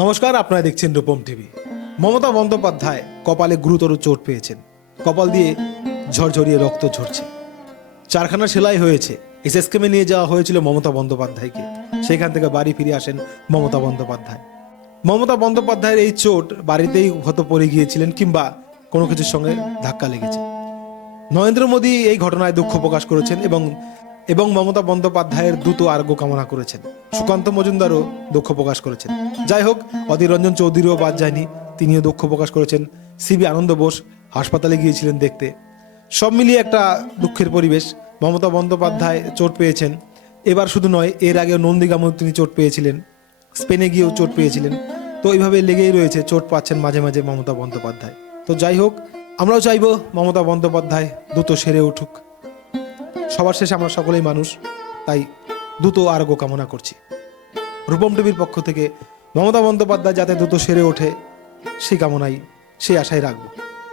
নমস্কার, আপনারা দেখছেন রূপম টিভি। মমতা বন্দ্যোপাধ্যায় কপালে গুরুতর চোট পেয়েছেন। কপাল দিয়ে ঝরঝরিয়ে রক্ত ঝরছে। চারখানা সেলাই হয়েছে। এসএসকেমে নিয়ে যাওয়া হয়েছিল মমতা বন্দ্যোপাধ্যায়কে। সেখান থেকে বাড়ি ফিরে আসেন মমতা বন্দ্যোপাধ্যায়। মমতা বন্দ্যোপাধ্যায়ের এই চোট বাড়িতেই হয়তো পড়ে গিয়েছিলেন, কিংবা কোনো কিছুর সঙ্গে ধাক্কা লেগেছে। নরেন্দ্র মোদী এই ঘটনায় দুঃখ প্রকাশ করেছেন এবং মমতা বন্দ্যোপাধ্যায়ের দ্রুত আরোগ্য কামনা করেছেন। সুকান্ত মজুমদারও দুঃখ প্রকাশ করেছেন। যাই হোক, অধীর রঞ্জন চৌধুরীও বাদ যায়নি, তিনিও দুঃখ প্রকাশ করেছেন। সিবি আনন্দ বোস হাসপাতালে গিয়েছিলেন দেখতে। সব মিলিয়ে একটা দুঃখের পরিবেশ। মমতা বন্দ্যোপাধ্যায় চোট পেয়েছেন। এবার শুধু নয়, এর আগেও নন্দীগ্রামেও তিনি চোট পেয়েছিলেন, স্পেনে গিয়েও চোট পেয়েছিলেন। তো এইভাবে লেগেই রয়েছে, চোট পাচ্ছেন মাঝে মাঝে মমতা বন্দ্যোপাধ্যায়। তো যাই হোক, আমরাও চাইব মমতা বন্দ্যোপাধ্যায় দ্রুত সেরে উঠুক। সবার শেষে আমরা সকলেই মানুষ, তাই দ্রুত আরোগ্য কামনা করছি। রূপম টিভির পক্ষ থেকে মমতা বন্দ্যোপাধ্যায় যাতে দ্রুত সেরে ওঠে, সেই কামনাই, সেই আশাই রাখবো।